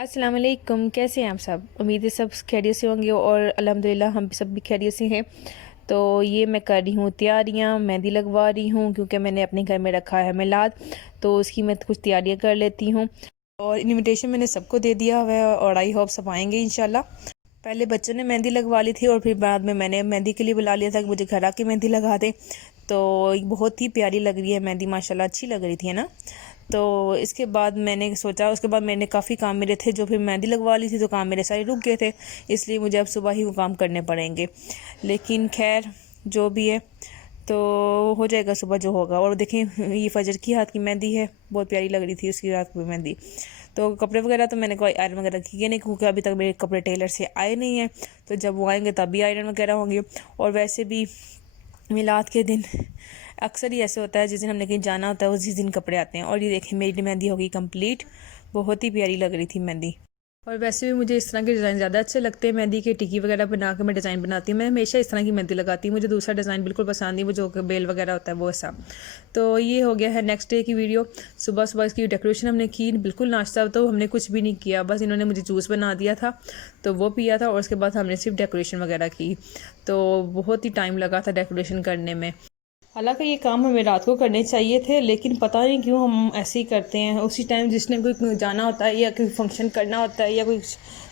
अस्सलाम वालेकुम। कैसे हैं आप सब? उम्मीद है सब खैरियत से होंगे और अल्हम्दुलिल्लाह हम भी सब भी खैरियत से हैं। तो ये मैं कर रही हूँ तैयारियाँ, मेहंदी लगवा रही हूँ क्योंकि मैंने अपने घर में रखा है मिलाद, तो उसकी मैं कुछ तैयारियाँ कर लेती हूँ। और इनविटेशन मैंने सबको दे दिया हुआ है और आई होप सब आएंगे इंशाल्लाह। पहले बच्चों ने मेहंदी लगवा ली थी और फिर बाद में मैंने मेहंदी के लिए बुला लिया था कि मुझे घर आके मेहंदी लगा दे। तो बहुत ही प्यारी लग रही है मेहंदी, माशाल्लाह अच्छी लग रही थी, है ना। तो इसके बाद मैंने सोचा, उसके बाद मैंने काफ़ी काम मेरे थे जो फिर मेहंदी लगवा ली थी तो काम मेरे सारे रुक गए थे, इसलिए मुझे अब सुबह ही वो काम करने पड़ेंगे। लेकिन खैर जो भी है तो हो जाएगा सुबह जो होगा। और देखें ये फजर की हाथ की मेहंदी है, बहुत प्यारी लग रही थी उसकी रात की मेहंदी। तो कपड़े वगैरह तो मैंने कोई आयरन वगैरह किए नहीं क्योंकि अभी तक मेरे कपड़े टेलर से आए नहीं हैं, तो जब वो आएंगे तब भी आयरन वगैरह होंगे। और वैसे भी मिलाद के दिन अक्सर ही ऐसे होता है, जिस दिन हमने कहीं जाना होता है उसी दिन कपड़े आते हैं। और ये देखें मेरी मेहंदी हो गई कंप्लीट, बहुत ही प्यारी लग रही थी मेहंदी। और वैसे भी मुझे इस तरह के डिज़ाइन ज़्यादा अच्छे लगते हैं, मेहंदी के टिक्की वगैरह बना के मैं डिज़ाइन बनाती हूँ। मैं हमेशा इस तरह की मेहंदी लगाती हूँ, मुझे दूसरा डिज़ाइन बिल्कुल पसंद नहीं, वो जो बेल वगैरह होता है वो ऐसा। तो ये हो गया है नेक्स्ट डे की वीडियो। सुबह सुबह इसकी डेकोरेशन हमने की, बिल्कुल नाश्ता तो हमने कुछ भी नहीं किया, बस इन्होंने मुझे जूस बना दिया था तो वो पिया था और उसके बाद हमने सिर्फ डेकोरेशन वगैरह की। तो बहुत ही टाइम लगा था डेकोरेशन करने में। हालांकि ये काम हमें रात को करने चाहिए थे, लेकिन पता नहीं क्यों हम ऐसे ही करते हैं। उसी टाइम जिसने कोई जाना होता है या कोई फंक्शन करना होता है या कोई,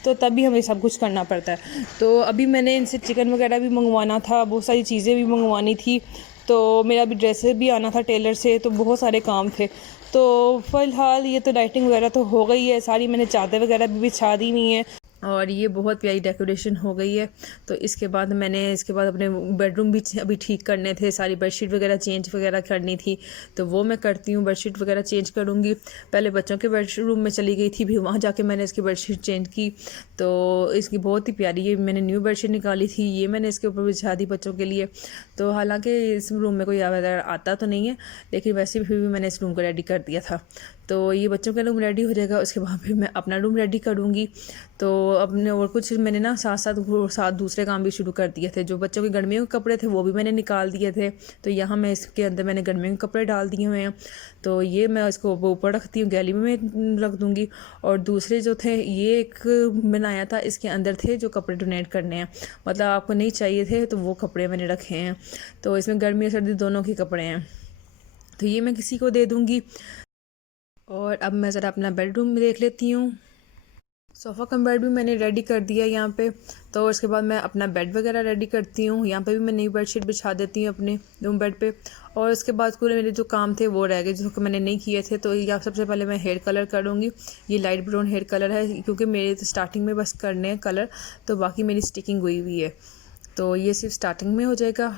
तो तभी हमें सब कुछ करना पड़ता है। तो अभी मैंने इनसे चिकन वगैरह भी मंगवाना था, बहुत सारी चीज़ें भी मंगवानी थी, तो मेरा भी ड्रेसेस भी आना था टेलर से, तो बहुत सारे काम थे। तो फ़िलहाल ये तो लाइटिंग वगैरह तो हो गई है सारी, मैंने चादर वगैरह भी बिछा दी हुई हैं और ये बहुत प्यारी डेकोरेशन हो गई है। तो इसके बाद मैंने अपने बेडरूम भी अभी ठीक करने थे, सारी बेडशीट वगैरह चेंज वगैरह करनी थी, तो वो मैं करती हूँ। बेडशीट वगैरह चेंज करूँगी। पहले बच्चों के बेडरूम में चली गई थी, भी वहाँ जाके मैंने इसकी बेडशीट चेंज की। तो इसकी बहुत ही प्यारी, ये मैंने न्यू बेडशीट निकाली थी, ये मैंने इसके ऊपर बिछा दी बच्चों के लिए। तो हालाँकि इस रूम में कोई आता तो नहीं है, लेकिन वैसे भी फिर भी मैंने इस रूम को रेडी कर दिया था। तो ये बच्चों का रूम रेडी हो जाएगा, उसके बाद फिर मैं अपना रूम रेडी करूँगी। तो अपने और कुछ मैंने ना साथ दूसरे काम भी शुरू कर दिए थे। जो बच्चों के गर्मियों के कपड़े थे वो भी मैंने निकाल दिए थे, तो यहाँ मैं इसके अंदर मैंने गर्मियों के कपड़े डाल दिए हुए हैं। तो ये मैं इसको ऊपर रखती हूँ, गैलरी में रख दूँगी। और दूसरे जो थे, ये एक बनाया था, इसके अंदर थे जो कपड़े डोनेट करने हैं, मतलब आपको नहीं चाहिए थे तो वो कपड़े मैंने रखे हैं। तो इसमें गर्मी और सर्दी दोनों के कपड़े हैं, तो ये मैं किसी को दे दूँगी। और अब मैं ज़रा अपना बेडरूम देख लेती हूँ। सोफ़ा कम बेड भी मैंने रेडी कर दिया यहाँ पे। तो उसके बाद मैं अपना बेड वगैरह रेडी करती हूँ, यहाँ पे भी मैं नई बेडशीट बिछा देती हूँ अपने रूम बेड पे। और उसके बाद पूरे मेरे जो काम थे वो रह गए जिसको मैंने नहीं किए थे। तो या सबसे पहले मैं हेयर कलर करूँगी। ये लाइट ब्राउन हेयर कलर है क्योंकि मेरे तो स्टार्टिंग में बस करने हैं कलर, तो बाकी मेरी स्टिकिंग हुई हुई है, तो ये सिर्फ स्टार्टिंग में हो जाएगा।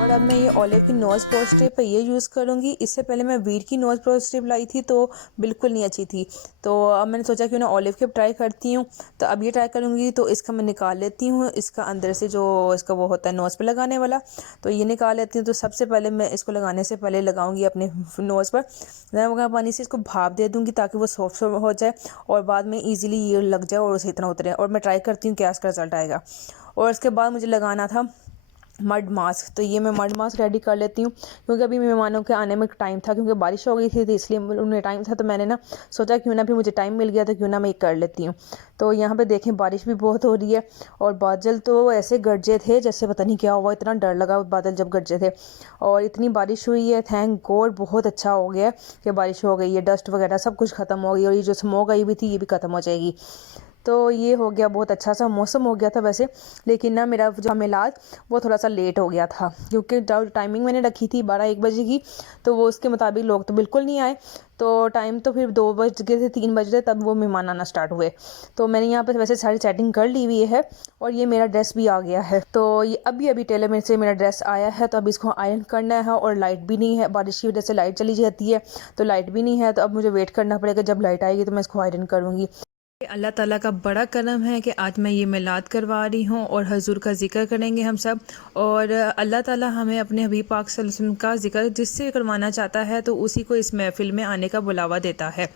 और अब मैं ये ऑलिव की नोज़ प्रो स्ट्रिप है ये यूज़ करूँगी। इससे पहले मैं वीट की नोज़ प्रो स्ट्रिप लाई थी तो बिल्कुल नहीं अच्छी थी, तो अब मैंने सोचा कि उन्हें ऑलिव की ट्राई करती हूँ। तो अब ये ट्राई करूँगी, तो इसका मैं निकाल लेती हूँ, इसका अंदर से जो इसका वो होता है नोज़ पे लगाने वाला, तो ये निकाल लेती हूँ। तो सबसे पहले मैं इसको लगाने से पहले लगाऊँगी अपने नोज़ पर, गर्म पानी से इसको भाप दे दूँगी ताकि वो सॉफ्ट हो जाए और बाद में ईजिली ये लग जाए और उसे इतना उतरे। और मैं ट्राई करती हूँ क्या इसका रिजल्ट आएगा। और इसके बाद मुझे लगाना था मड मास्क, तो ये मैं मड मास्क रेडी कर लेती हूँ क्योंकि अभी मेहमानों के आने में टाइम था, क्योंकि बारिश हो गई थी तो इसलिए उन्हें टाइम था। तो मैंने ना सोचा क्यों ना, भी मुझे टाइम मिल गया तो क्यों ना मैं ये कर लेती हूँ। तो यहाँ पे देखें बारिश भी बहुत हो रही है और बादल तो ऐसे गरजे थे जैसे पता नहीं क्या हुआ, इतना डर लगा बादल जब गरजे थे। और इतनी बारिश हुई है, थैंक गॉड, बहुत अच्छा हो गया कि बारिश हो गई है, डस्ट वगैरह सब कुछ ख़त्म हो गई और ये जो स्मोक आई हुई थी ये भी ख़त्म हो जाएगी। तो ये हो गया, बहुत अच्छा सा मौसम हो गया था वैसे, लेकिन ना मेरा जो मिलाद वो थोड़ा सा लेट हो गया था क्योंकि टाइमिंग मैंने रखी थी 12-1 बजे की, तो वो उसके मुताबिक लोग तो बिल्कुल नहीं आए। तो टाइम तो फिर 2 बज गए थे, 3 बज रहे तब वो मेहमान आना स्टार्ट हुए। तो मैंने यहाँ पर वैसे सारी सेटिंग कर ली हुई है और ये मेरा ड्रेस भी आ गया है। तो ये अभी टेलर मेरे से मेरा ड्रेस आया है, तो अब इसको आयरन करना है। और लाइट भी नहीं है, बारिश की वजह से लाइट चली जाती है, तो लाइट भी नहीं है, तो अब मुझे वेट करना पड़ेगा, जब लाइट आएगी तो मैं इसको आयरन करूँगी। अल्लाह ताला का बड़ा करम है कि आज मैं ये मिलाद करवा रही हूँ और हजूर का ज़िक्र करेंगे हम सब। और अल्लाह ताला हमें अपने हबीब पाक सल्लल्लाहु अलैहि वसल्लम का ज़िक्र जिससे करवाना चाहता है तो उसी को इस महफ़िल में आने का बुलावा देता है।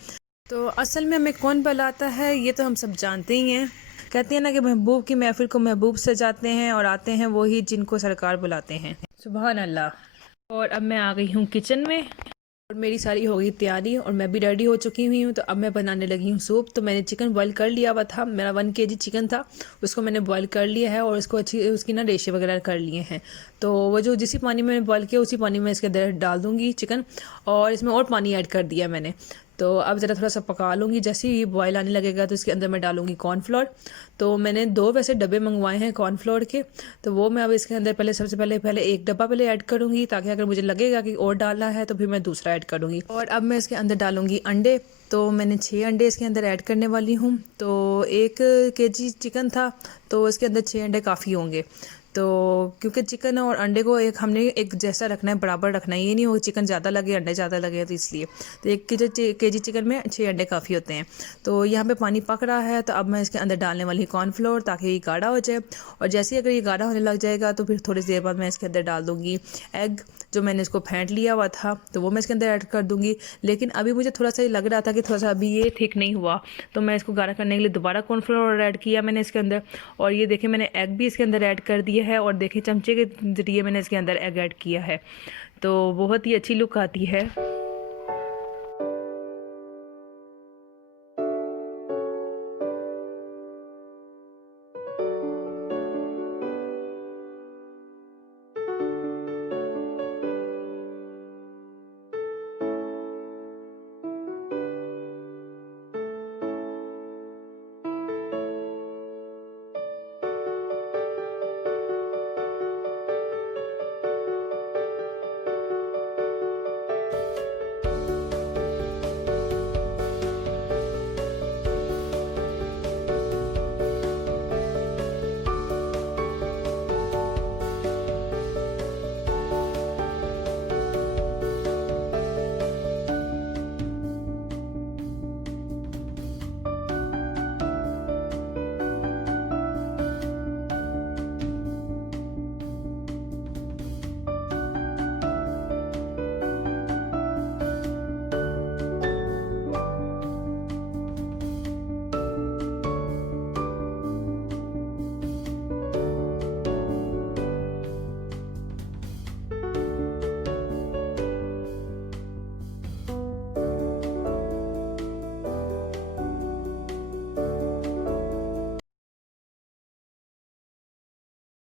तो असल में हमें कौन बुलाता है ये तो हम सब जानते ही हैं। कहते हैं ना कि महबूब की महफ़िल को महबूब सजाते हैं और आते हैं वही जिनको सरकार बुलाते हैं। सुभान अल्लाह। और अब मैं आ गई हूँ किचन में और मेरी सारी हो गई तैयारी और मैं भी रेडी हो चुकी हुई हूँ। तो अब मैं बनाने लगी हूँ सूप। तो मैंने चिकन बॉईल कर लिया हुआ था, मेरा 1 kg चिकन था, उसको मैंने बॉईल कर लिया है और उसको अच्छी उसकी ना रेशे वगैरह कर लिए हैं। तो वो जो जिस पानी में मैंने बॉईल किया उसी पानी में इसके अंदर डाल दूँगी चिकन, और इसमें और पानी ऐड कर दिया मैंने। तो अब ज़रा थोड़ा सा पका लूँगी। जैसे ही बॉयल आने लगेगा तो इसके अंदर मैं डालूँगी कॉर्नफ्लोर। तो मैंने 2 वैसे डब्बे मंगवाए हैं कॉर्नफ्लोर के, तो वो मैं अब इसके अंदर सबसे पहले 1 डब्बा पहले ऐड करूँगी, ताकि अगर मुझे लगेगा कि और डालना है तो फिर मैं दूसरा ऐड करूँगी। और अब मैं इसके अंदर डालूँगी अंडे। तो मैंने 6 अंडे इसके अंदर ऐड करने वाली हूँ। तो 1 kg चिकन था तो इसके अंदर 6 अंडे काफ़ी होंगे। तो क्योंकि चिकन और अंडे को हमने एक जैसा रखना है, बराबर रखना है, ये नहीं हो चिकन ज़्यादा लगे अंडे ज़्यादा लगे, तो इसलिए तो 1 kg चिकन में 6 अंडे काफ़ी होते हैं। तो यहाँ पे पानी पक रहा है, तो अब मैं इसके अंदर डालने वाली कॉर्नफ्लोर ताकि ये गाढ़ा हो जाए। और जैसे ही अगर ये गाढ़ा होने लग जाएगा तो फिर थोड़ी देर बाद मैं इसके अंदर डाल दूँगी एग, जो मैंने इसको फेंट लिया हुआ था, तो वो मैं इसके अंदर ऐड कर दूँगी। लेकिन अभी मुझे थोड़ा सा लग रहा था कि थोड़ा सा अभी ये ठीक नहीं हुआ, तो मैं इसको गाढ़ा करने के लिए दोबारा कॉर्नफ्लोर ऐड किया मैंने इसके अंदर। और ये देखिए मैंने एग भी इसके अंदर ऐड कर दिया है, और देखिए चमचे के ज़रिए मैंने इसके अंदर एग ऐड किया है, तो बहुत ही अच्छी लुक आती है।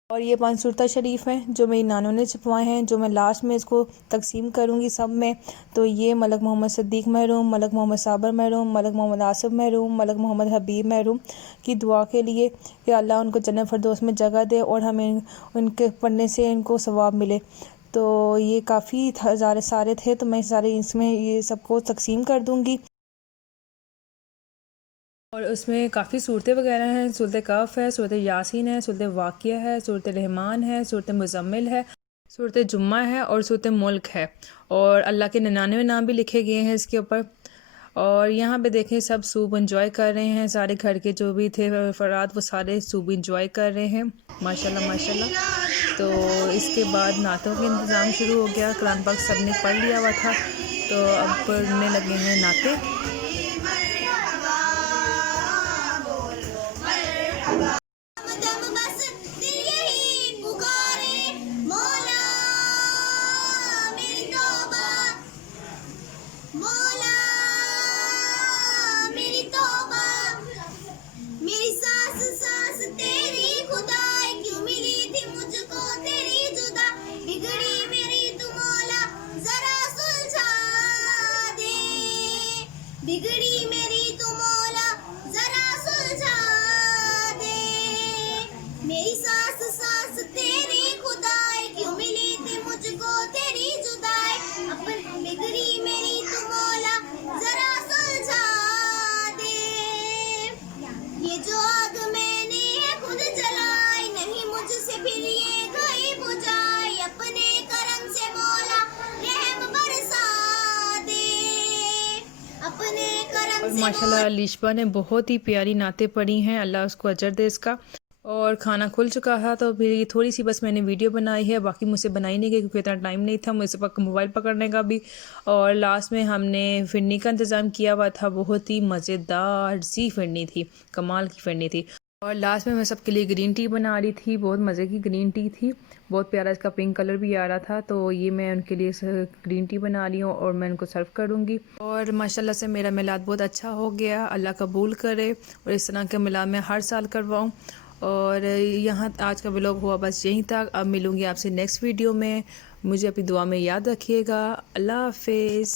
और ये 5 सुरता शरीफ हैं जो मेरी नानों ने छपवाए हैं, जो मैं लास्ट में इसको तकसीम करूँगी सब में। तो ये मलक मोहम्मद सिद्दीक़ महरूम, मलक मोहम्मद साबर महरूम, मलक मोहम्मद आसिफ महरूम, मलक मोहम्मद हबीब महरूम की दुआ के लिए कि अल्लाह उनको जन्नत फ़िरदौस में जगह दे और हमें उनके पढ़ने से इनको सवाब मिले। तो ये काफ़ी सारे थे, तो मैं सारे इसमें ये सबको तकसीम कर दूँगी। और उसमें काफ़ी सूरतें वगैरह हैं, सूरत कफ है, सूरत यासीन है, सूरत वाक़िया है, सूरत रहमान है, सूरत मुज़म्मिल है, सूरत जुम्मा है और सूरत मुल्क है। और अल्लाह के 99 नाम भी लिखे गए हैं इसके ऊपर। और यहाँ पे देखें सब सूप इंजॉय कर रहे हैं, सारे घर के जो भी थे फ़राद वो सारे सूप इंजॉय कर रहे हैं, माशाल्लाह माशाल्लाह। तो इसके बाद नातों का इंतज़ाम शुरू हो गया, कुरान पाक सब ने पढ़ लिया हुआ था, तो अब पढ़ने लगे हैं नाते। बिगड़ी मेरी तू मौला जरा सुलझा दे, मेरी सांस सांस तेरी खुदाई, क्यों मिली थी मुझको तेरी जुदाई, अपन बिगड़ी मेरी तू मौला जरा सुलझा दे। ये जो आग मैंने खुद जलाई, नहीं मुझसे फिर ये गई बुझाई, अपने माशाल्लाह लिशबा ने बहुत ही प्यारी नातें पढ़ी हैं, अल्लाह उसको अजर दे इसका। और खाना खुल चुका था तो फिर ये थोड़ी सी बस मैंने वीडियो बनाई है, बाकी मुझसे बनाई नहीं गई क्योंकि इतना टाइम नहीं था मुझसे मोबाइल पकड़ने का भी। और लास्ट में हमने फिरनी का इंतज़ाम किया हुआ था, बहुत ही मज़ेदार सी फिरनी थी, कमाल की फिरनी थी। और लास्ट में मैं सबके लिए ग्रीन टी बना रही थी, बहुत मज़े की ग्रीन टी थी, बहुत प्यारा इसका पिंक कलर भी आ रहा था। तो ये मैं उनके लिए ग्रीन टी बना रही हूँ और मैं उनको सर्व करूँगी। और माशाल्लाह से मेरा मिलाद बहुत अच्छा हो गया, अल्लाह कबूल करे और इस तरह का मिलाद मैं हर साल करवाऊँ। और यहाँ आज का व्लॉग हुआ बस यहीं तक। अब मिलूँगी आपसे नेक्स्ट वीडियो में, मुझे अपनी दुआ में याद रखिएगा। अल्लाह हाफिज़।